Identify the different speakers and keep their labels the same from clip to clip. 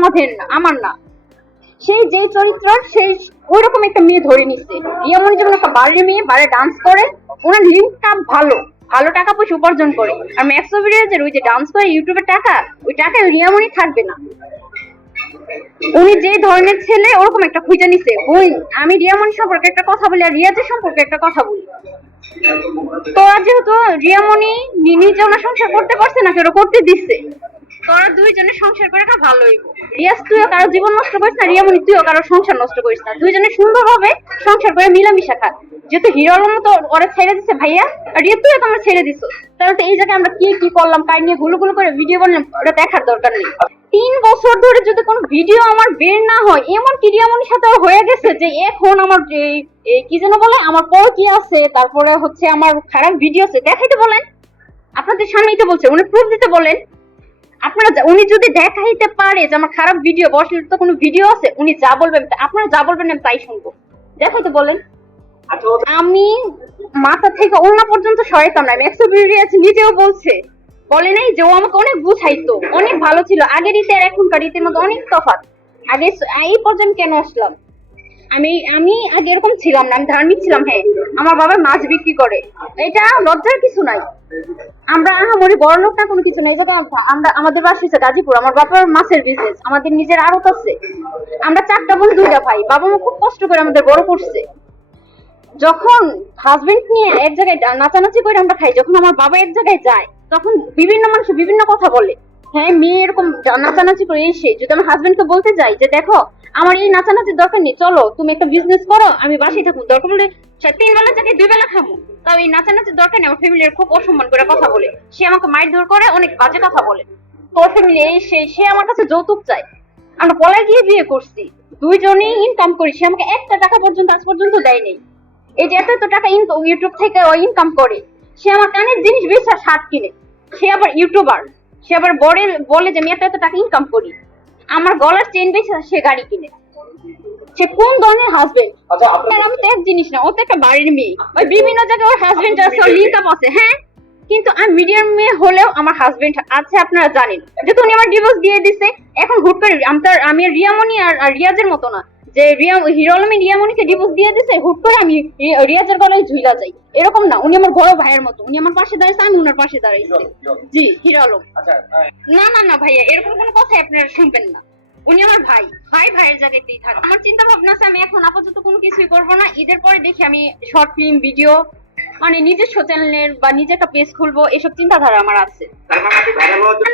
Speaker 1: আমাদের না, আমার না। সেই যেই চরিত্র সেই ওই রকম একটা মেয়ে ধরে নিচ্ছে। রিয়ামণি যেমন একটা বাড়ির মেয়ে বাইরে ডান্স করে, ওনার লিঙ্কটা ভালো। ভালো টাকা পয়সা উপার্জন করে। আর ম্যাক্স যে ওই যে ডান্স করে ইউটিউবের টাকা, ওই টাকা রিয়ামণি থাকবে না। উনি যে ধরনের ছেলে, ওরকম একটা খুঁজে নিছে। ওই, আমি রিয়ামনি সম্পর্কে একটা কথা বলি আর রিয়াজের সম্পর্কে একটা কথা বলি। তোরা যেহেতু রিয়ামনি নিজে ওনার সংসার করতে পারছে না কেউ করতে দিচ্ছে। তোরা দুইজনে সংসার তুইও কারও জীবন নষ্ট করিস না তুইও কারও সংসার নষ্ট করিস না। দুইজনে সংসার করে মিলামিশা খা। যেহেতু ওরা ছেড়ে দিচ্ছে ভাইয়া, আর রিয়া, তুইও ছেড়ে দিছো। তাহলে তো এই জায়গায় আমরা কি কি করলাম, কার নিয়ে গুলো গুলো করে ভিডিও ওটা দেখার দরকার নেই। তিন বছর ধরে যদি কোনো ভিডিও আমার বের না হয় এমন কি রিয়ামণির সাথে হয়ে গেছে যে এখন আমার কি যেন বলে, আমার পর কি আছে, তারপরে হচ্ছে আমার খারাপ ভিডিও আছে দেখাইতে বলেন। আপনাদের সামনেই তো বলছে, উনি প্রুফ দিতে বলেন। আপনারা উনি যদি দেখাইতে পারে যে আমার খারাপ ভিডিও বসলে তো কোনো ভিডিও আছে উনি যা বলবেন আপনারা যা বলবেন আমি তাই শুনব। দেখো তো বলেন।
Speaker 2: আচ্ছা
Speaker 1: আমি মাথা থেকে ওনা পর্যন্ত সরাইতাম না ম্যাক্সো বিরিয়াস নিজেও বলছে। বলে নাই যে ও আমাকে অনেক বুঝাইতো অনেক ভালো ছিল। আগের ইতে আর এখনকার রীতির মধ্যে অনেক তফাৎ। আগে এই পর্যন্ত কেন আসলাম? আমি আমি আগে এরকম ছিলাম না আমি ধার্মিক ছিলাম হ্যাঁ। আমার বাবা মাছ বিক্রি করে। এটা লজ্জার কিছু নাই। আমরা আহামরি বড় কোনো কিছু নেই। আমরা আমাদের বাসা হচ্ছে গাজীপুর। আমার বাবার মাছের বিজনেস আমাদের নিজের আড়ত আছে। আমরা চারটা বোন, দুইটা ভাই। বাবা মা খুব কষ্ট করে আমাদের বড় করছে। যখন হাজবেন্ড নিয়ে এক জায়গায় নাচানাচি করে আমরা খাই, যখন আমার বাবা এক জায়গায় যায়, তখন বিভিন্ন মানুষ বিভিন্ন কথা বলে। হ্যাঁ মেয়ে এরকম নাচানাচি করে এসে যদি আমার হাজবেন্ডকে বলতে যাই যে দেখো, আমার এই নাচানাচির দরকার নেই, চলো, তুমি একটা বিজনেস করো, আমি বাসায় থাকুক দরকার বলে তিন বেলা জায়গায় দুই বেলা খাব। তাও এই নাচানাচির দরকার নেই, আমার ফ্যামিলির খুব অসম্মান করে কথা বলে। সে আমাকে মাইর ধর করে, অনেক বাজে কথা বলে। তোর ফ্যামিলি এই সে আমার কাছে যৌতুক চায়। আমরা পলায় গিয়ে বিয়ে করছি। দুইজনেই ইনকাম করি। সে আমাকে একটা টাকা পর্যন্ত, আজ পর্যন্ত দেয়নি এই যে এত এত টাকা ইনকাম ইউটিউব থেকে ইনকাম করে। সে আমার কানের জিনিস বেচা শার্ট কিনে। সে আবার ইউটিউবার সে আবার বলে বলে যে আমি এত এত টাকা ইনকাম করি। আমার গলার চেন বেচে সে গাড়ি কিনে। সে কোন ধরনের হাজবেন্ড
Speaker 2: আচ্ছা
Speaker 1: আমি তো এক জিনিস না ও তো একটা বাড়ির মেয়ে। ওই বিভিন্ন জায়গায় ওর হাজবেন্ড আছে ওর লিঙ্কআপ আছে হ্যাঁ? কিন্তু আমি মিডিয়াম মেয়ে হলেও আমার হাজবেন্ড আছে আপনারা জানেন। যেহেতু উনি আমার ডিভোর্স দিয়ে দিছে এখন হুট করে আমি তো আমি আর আর রিয়াজের মতো না। যে রিয়া হিরো আলমী রিয়ামণিকে ডিভোর্স দিয়ে দিছে হুট করে আমি রিয়াজের গলায় ঝুইলা যাই। এরকম না উনি আমার বড় ভাইয়ের মতো। উনি আমার পাশে দাঁড়িয়েছে আমি উনার পাশে দাঁড়াইছি। জি হিরো আলম।
Speaker 2: আচ্ছা
Speaker 1: না না না ভাইয়া এরকম কোনো কথা আপনারা শুনবেন না। উনি আমার ভাই। ভাই ভাইয়ের জায়গাতেই থাকে। আমার চিন্তা ভাবনা আছে আমি এখন আপাতত কোনো কিছুই করব না। ঈদের পরে দেখি আমি শর্ট ফিল্ম ভিডিও মানে নিজস্ব চ্যানেলের বা নিজে একটা পেজ খুলবো এসব চিন্তাধারা আমার আছে।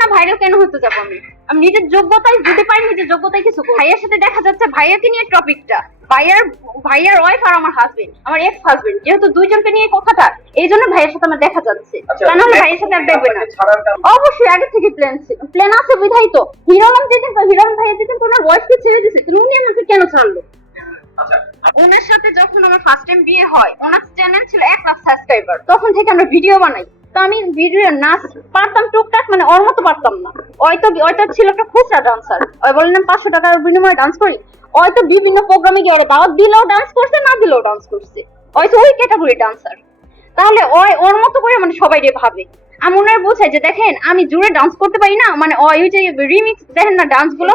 Speaker 1: না, ভাইরাল কেন হতে যাব আমি? আমি নিজের যোগ্যতায় যদি পাই নিজের যোগ্যতায় কিছু। ভাইয়ের সাথে দেখা যাচ্ছে ভাইয়াকে নিয়ে টপিকটা ভাইয়ার ভাইয়ার ওয়াইফ আর আমার হাজবেন্ড আমার এক্স হাজবেন্ড যেহেতু দুইজনকে নিয়ে কথাটা এই জন্য ভাইয়ের সাথে আমার দেখা যাচ্ছে।
Speaker 2: আচ্ছা
Speaker 1: তা নাহলে ভাইয়ের সাথে আর দেখবে না। অবশ্যই আগে থেকে প্ল্যান ছিল। প্ল্যান আছে বিধাই তো হিরোলাম যেদিন হিরোলাম ভাইয়া যেদিন ওনার ওয়াইফকে ছেড়ে দিছে উনি আমাকে কেন ছাড়লো?
Speaker 2: আচ্ছা
Speaker 1: ওনার সাথে যখন আমার ফার্স্ট টাইম বিয়ে হয়, ওনার চ্যানেল ছিল এক লাখ সাবস্ক্রাইবার তখন থেকে আমরা ভিডিও বানাই। তো আমি ভিডিও নাচ পারতাম টুকটাক মানে ওর মতো পারতাম না। হয়তো ছিল একটা খুচরা ডান্সার ওই বললেন পাঁচশো টাকার বিনিময়ে ডান্স করি। বিভিন্ন প্রোগ্রামে গিয়ে ওরা দাওয়াত দিলেও ডান্স করছে, না দিলেও ডান্স করছে? হয়তো ওই ক্যাটাগরি ডান্সার তাহলে ওই ওর মতো করে মানে সবাই ভাবে। আমি ওনার বোঝাই যে দেখেন আমি জুড়ে ডান্স করতে পারি না মানে ওই যে রিমিক্স দেখেন না
Speaker 2: ডান্সগুলো?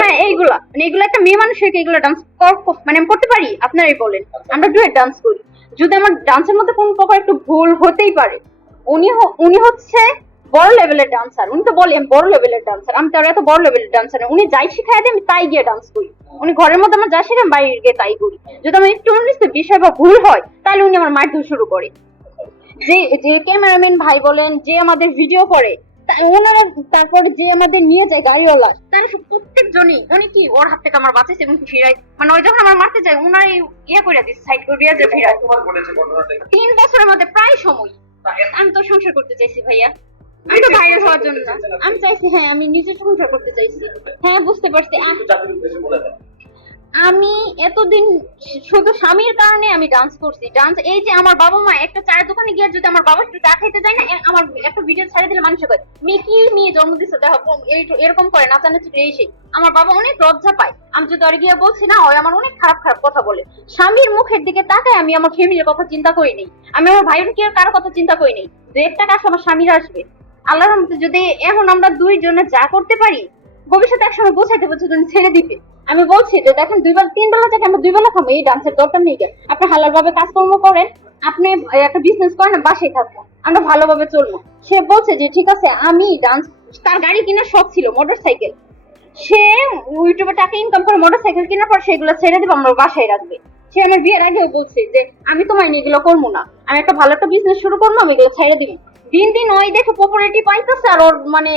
Speaker 1: হ্যাঁ এইগুলা। মানে এগুলো একটা মেয়ে মানুষের এইগুলো ডান্স মানে আমি করতে পারি? আপনারাই বলেন। আমরা ডুয়েট ডান্স করি। যদি আমার ডান্সের মধ্যে কোনো প্রকার একটু ভুল হতেই পারে উনি উনি হচ্ছে বড় লেভেলের ডান্সার উনি তো বলে আমি বড় লেভেলের ডান্সার আমি তো আর এত বড় লেভেলের ডান্সার উনি যাই শিখাই দেয় আমি তাই গিয়ে ডান্স করি। উনি ঘরের মধ্যে আমার যা শিখাই বাইরে গিয়ে তাই করি। যদি আমার একটু বিষয় বা ভুল হয় তাহলে উনি আমার মারধর শুরু করে। যে যে ক্যামেরাম্যান ভাই বলেন যে আমাদের ভিডিও করে ওনারা তারপরে যে আমাদের নিয়ে যায় গাড়িওয়ালা তারা সব প্রত্যেকজনই অনেকই ওর হাত থেকে আমার বাঁচাইছে এবং ফিরাই মানে ওই যখন আমার মারতে যায় ওনারাই ইয়ে করে দিচ্ছে সাইড করে দিয়ে যে ফিরাই
Speaker 2: কি?
Speaker 1: তিন বছরের মধ্যে প্রায় সময়। আমি তো সংসার করতে চাইছি ভাইয়া। আমি তো ভাইরাল হওয়ার জন্য। না। আমি চাইছি হ্যাঁ আমি নিজে সংসার করতে চাইছি। হ্যাঁ বুঝতে পারছি। আমি এতদিন শুধু স্বামীর কারণে আমি ডান্স করছি। ডান্স এই যে আমার বাবা মা একটা চায়ের দোকানে গিয়ে যদি আমার বাবা একটু চা খাইতে যায় না আমার একটা ভিডিও ছাড়ে দিলে মানুষ কয় মেয়ে কি মেয়ে জন্ম দিচ্ছে দেখো এরকম করে নাচানাচি এই সেই আমার বাবা অনেক লজ্জা পায়। আমি যদি আর গিয়ে বলছি, না, ওই আমার অনেক খারাপ খারাপ কথা বলে। স্বামীর মুখের দিকে তাকায় আমি আমার ফ্যামিলির কথা চিন্তা করি নেই। আমি আমার ভাই বোনকে কারও কথা চিন্তা করি নেই? দু একটা কাজ আমার স্বামীর আসবে। আল্লাহর যদি এখন আমরা দুইজনে যা করতে পারি ভবিষ্যতে একসময় বোঝাইতে বলছে তুমি ছেড়ে দিতে আমি বলছি যে দেখেন, দুই বেলা, তিন বেলা থেকে আমরা দুই বেলা খাব এই ডান্সের দরকার নেই কেন। আপনি হালাল ভাবে কাজকর্ম করেন, আপনি একটা বিজনেস করেন বাসায় থাকবেন আমরা ভালোভাবে চলবো। সে বলছে যে, ঠিক আছে, আমি ডান্স তার গাড়ি কেনার শখ ছিল মোটর সাইকেল সে ইউটিউবে টাকা ইনকাম করে মোটর সাইকেল কেনার পর সেগুলো ছেড়ে দেবো, আমরা বাসায় রাখবে। সে আমার বিয়ের আগে বলছে যে, আমি তোমার এগুলো করব না। আমি একটা ভালো একটা বিজনেস শুরু করব, আমি এগুলো ছেড়ে দিবি। দিন দিন ওই দেখে পপুলারিটি পাইতেছে আর ওর মানে